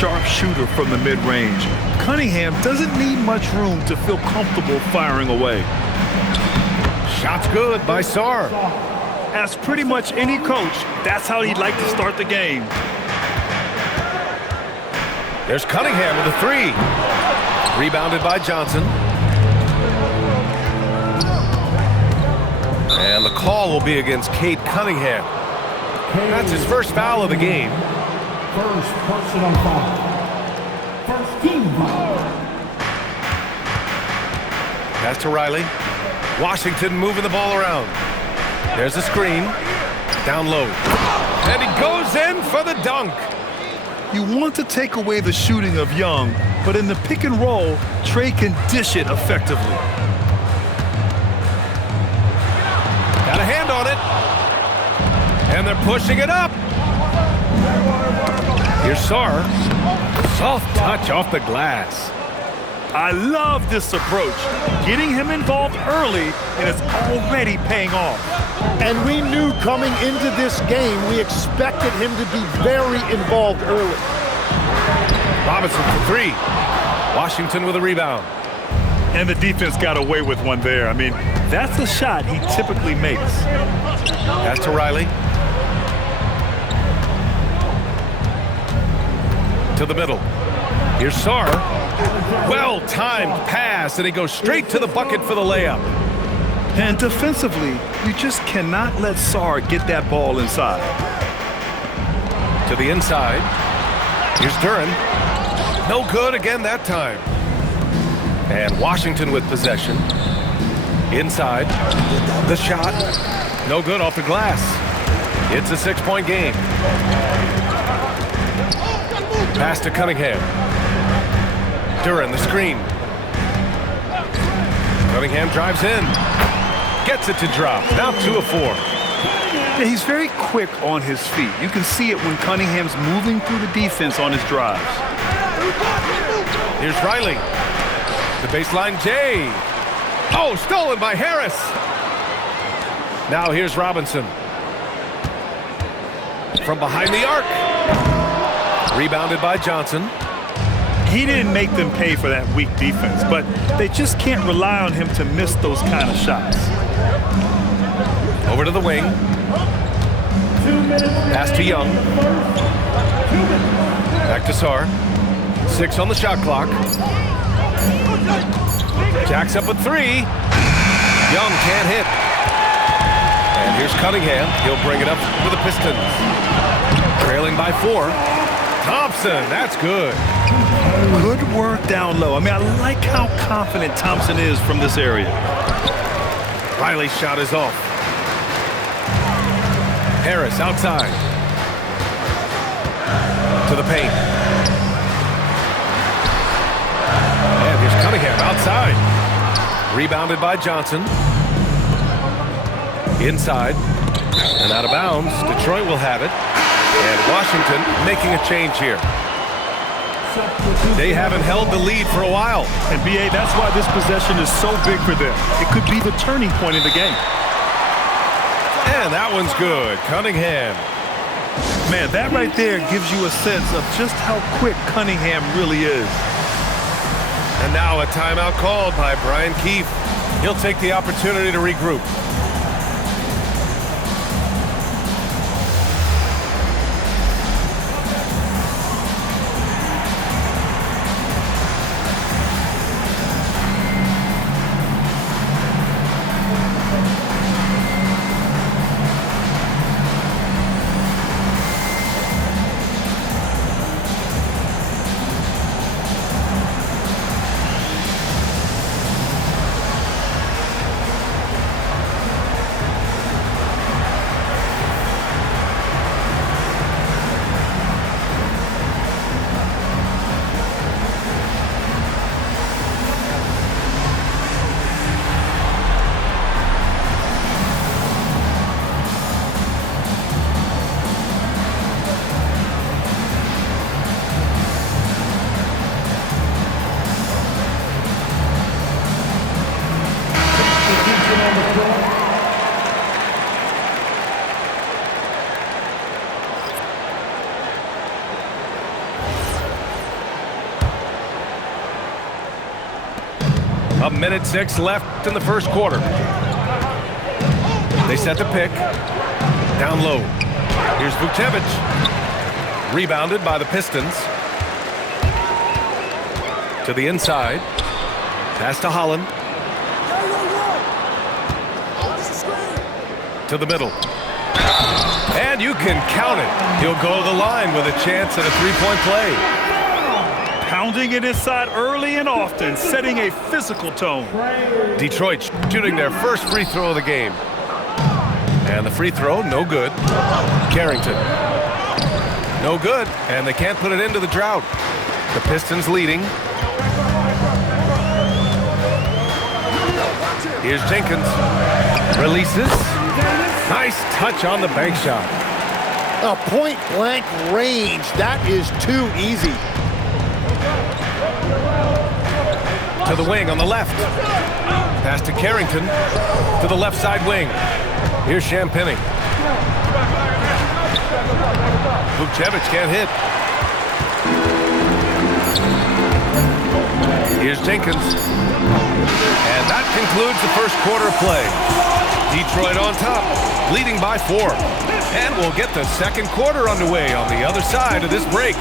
sharp shooter from the mid-range. Cunningham doesn't need much room to feel comfortable firing away. Shot's good by Sarr. As pretty much any coach, that's how he'd like to start the game. There's Cunningham with a three. Rebounded by Johnson. And the call will be against Cade Cunningham. That's his first foul of the game. First personal foul. First team foul. Pass to Riley. Washington moving the ball around. There's a screen. Down low. And he goes in for the dunk. You want to take away the shooting of Young, but in the pick and roll, Trey can dish it effectively. Got a hand on it. And they're pushing it up. Here's Sarr. Soft touch off the glass. I love this approach. Getting him involved early, and it's already paying off. And we knew coming into this game, we expected him to be very involved early. Robinson for three. Washington with a rebound. And the defense got away with one there. I mean, that's a shot he typically makes. Pass to Riley. To the middle. Here's Sarr. Well-timed pass, and he goes straight to the bucket for the layup. And defensively, you just cannot let Sarr get that ball inside. To the inside. Here's Duren. No good again that time. And Washington with possession. Inside. The shot. No good off the glass. It's a 6-point game. Pass to Cunningham. Duren, the screen. Cunningham drives in. Gets it to drop. Now 2 of 4. Yeah, he's very quick on his feet. You can see it when Cunningham's moving through the defense on his drives. Here's Riley. The baseline J. Oh, stolen by Harris. Now here's Robinson. From behind the arc. Rebounded by Johnson. He didn't make them pay for that weak defense, but they just can't rely on him to miss those kind of shots. Over to the wing. Pass to Young. Back to Sarr. 6 on the shot clock. Jacks up with 3. Young can't hit. And here's Cunningham. He'll bring it up for the Pistons. Trailing by 4. Thompson, that's good. Good work down low. I mean, I like how confident Thompson is from this area. Riley's shot is off. Harris outside. To the paint. And here's Cunningham outside. Rebounded by Johnson. Inside. And out of bounds. Detroit will have it. And Washington making a change here. They haven't held the lead for a while. And B.A., that's why this possession is so big for them. It could be the turning point in the game. And that one's good. Cunningham. Man, that right there gives you a sense of just how quick Cunningham really is. And now a timeout called by Brian Keefe. He'll take the opportunity to regroup. 1:06 left in the first quarter. They set the pick. Down low. Here's Vucevic. Rebounded by the Pistons. To the inside. Pass to Holland. To the middle. And you can count it. He'll go to the line with a chance at a three-point play. Pounding it inside early and often, setting a physical tone. Detroit shooting their first free throw of the game. And the free throw, no good. Carrington. No good, and they can't put it into the drought. The Pistons leading. Here's Jenkins. Releases. Nice touch on the bank shot. A point-blank range. That is too easy. To the wing on the left. Pass to Carrington. To the left side wing. Here's Champagny. Vucevic can't hit. Here's Jenkins. And that concludes the first quarter of play. Detroit on top, leading by 4. And we'll get the second quarter underway on the other side of this break.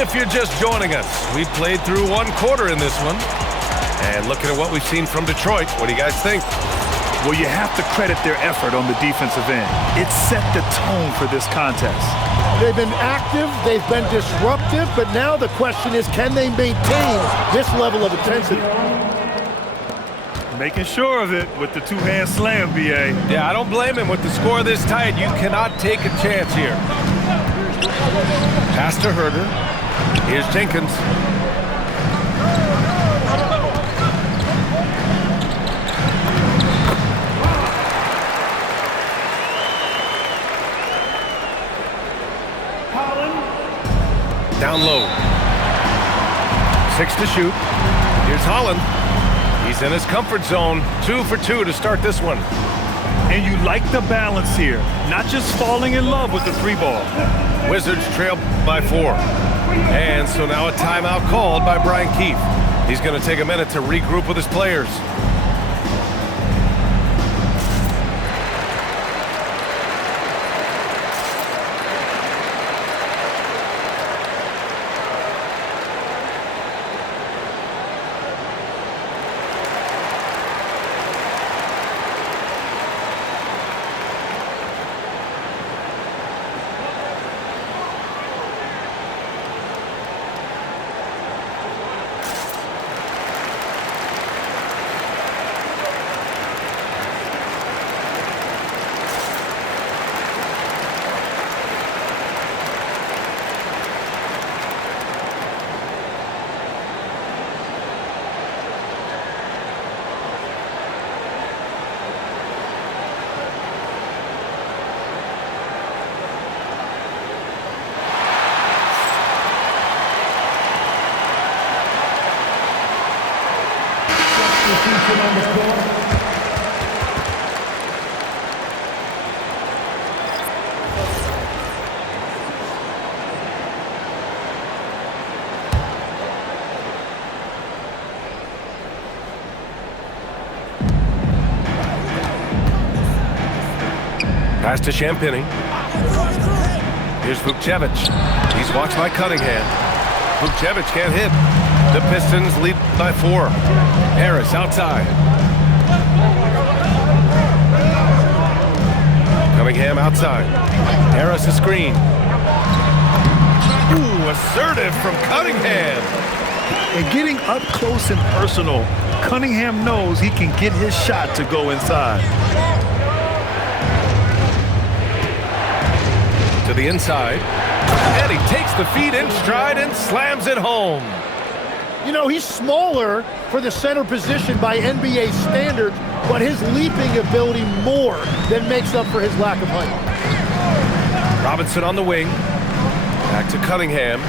If you're just joining us, we've played through one quarter in this one. And looking at what we've seen from Detroit, what do you guys think? Well, you have to credit their effort on the defensive end. It set the tone for this contest. They've been active, they've been disruptive, but now the question is, can they maintain this level of intensity? Making sure of it with the two-hand slam, B.A. Yeah, I don't blame him. With the score this tight, you cannot take a chance here. Pass to Herder. Here's Jenkins. Down low. 6 to shoot. Here's Holland. He's in his comfort zone. 2 for 2 to start this one. And you like the balance here. Not just falling in love with the three ball. Wizards trail by 4. And so now a timeout called by Brian Keefe. He's going to take a minute to regroup with his players. Pass to Champagny. Here's Vucevic. He's watched by Cunningham. Vucevic can't hit. The Pistons lead by 4. Harris outside. Cunningham outside. Harris a screen. Ooh, assertive from Cunningham. And getting up close and personal, Cunningham knows he can get his shot to go inside. To the inside. And he takes the feed in stride and slams it home. You know, he's smaller for the center position by NBA standards, but his leaping ability more than makes up for his lack of height. Robinson on the wing. Back to Cunningham.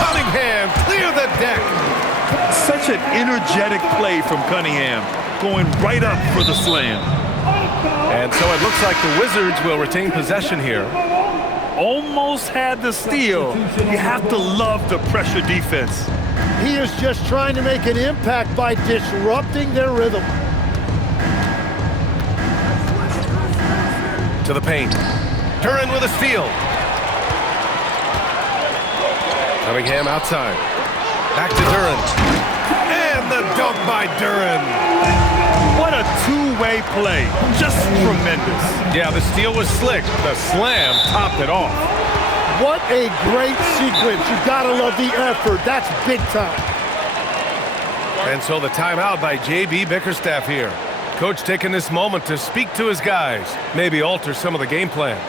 Cunningham, clear the deck. Such an energetic play from Cunningham, going right up for the slam. And so it looks like the Wizards will retain possession here. Almost had the steal. You have to love the pressure defense. He is just trying to make an impact by disrupting their rhythm. To the paint. Duren with a steal. Cunningham outside. Back to Duren. And the dunk by Duren. What a two-way play. Just tremendous. Yeah, the steal was slick. The slam topped it off. What a great sequence. You gotta love the effort. That's big time. And so the timeout by J.B. Bickerstaff here. Coach taking this moment to speak to his guys. Maybe alter some of the game plan.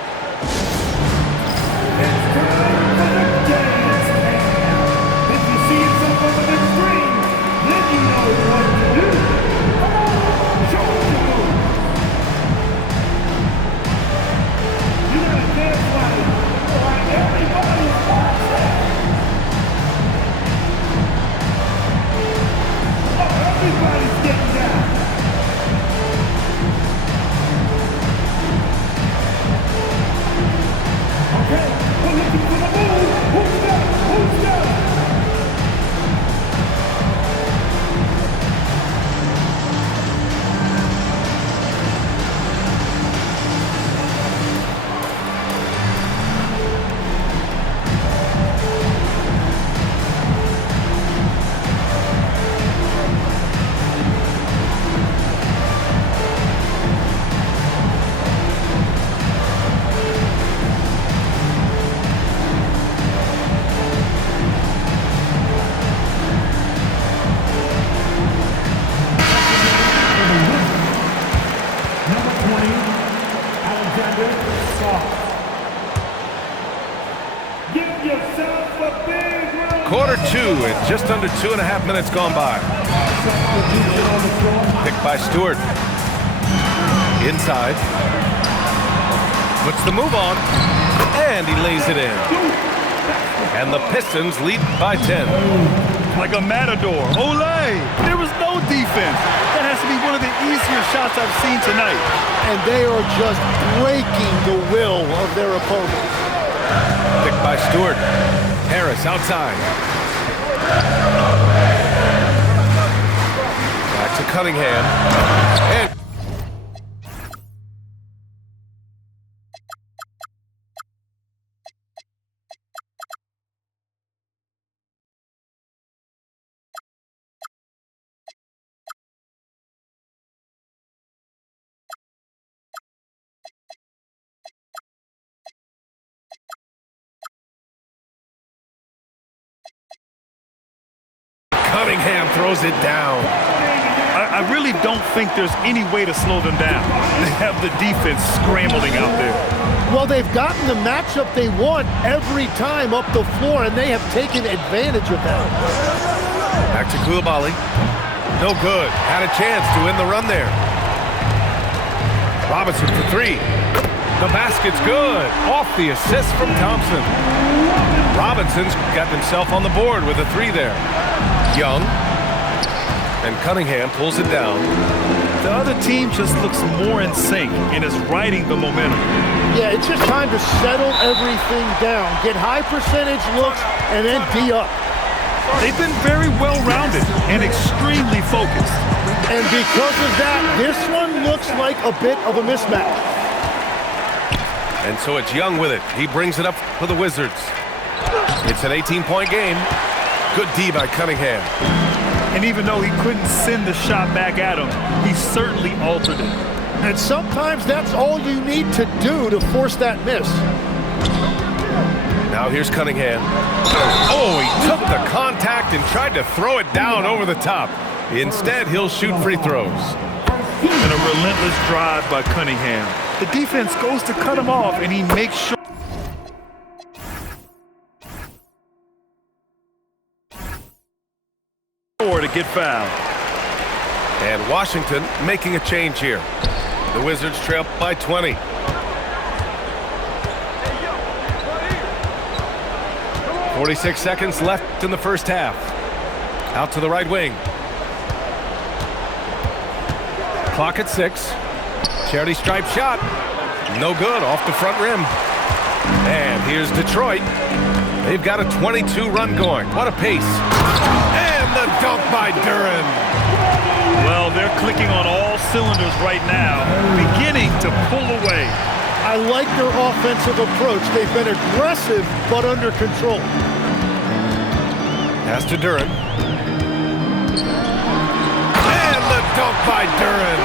Quarter two and just under 2.5 minutes gone by. Picked by Stewart. Inside. Puts the move on. And he lays it in. And the Pistons lead by 10. Like a matador. Olay! There was no defense. That has to be one of the easier shots I've seen tonight. And they are just breaking the will of their opponents. Picked by Stewart. Harris outside. Back to Cunningham. And Cunningham throws it down. I really don't think there's any way to slow them down. They have the defense scrambling out there. Well, they've gotten the matchup they want every time up the floor, and they have taken advantage of that. Back to Koulibaly. No good. Had a chance to win the run there. Robinson for three. The basket's good. Off the assist from Thompson. Robinson's got himself on the board with a three there. Young. And Cunningham pulls it down. The other team just looks more in sync and is riding the momentum. Yeah, it's just time to settle everything down. Get high percentage looks and then D up. They've been very well-rounded and extremely focused. And because of that, this one looks like a bit of a mismatch. And so it's Young with it. He brings it up for the Wizards. It's an 18-point game. Good D by Cunningham. And even though he couldn't send the shot back at him, he certainly altered it. And sometimes that's all you need to do to force that miss. Now here's Cunningham. Oh, he took the contact and tried to throw it down over the top. Instead, he'll shoot free throws. And a relentless drive by Cunningham. The defense goes to cut him off, and he makes sure to get fouled. And Washington making a change here. The Wizards trail by 20. .46 seconds left in the first half. Out to the right wing. Clock at 6. Charity stripe shot. No good, off the front rim. And here's Detroit. They've got a 22-run going. What a pace. And the dunk by Duran. Well, they're clicking on all cylinders right now, beginning to pull away. I like their offensive approach. They've been aggressive, but under control. Pass to Duran. And the dunk by Duran.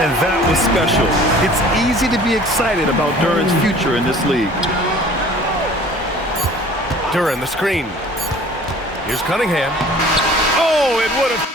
And that was special. It's easy to be excited about Duran's future in this league. Duran, the screen. Here's Cunningham. Oh, it would have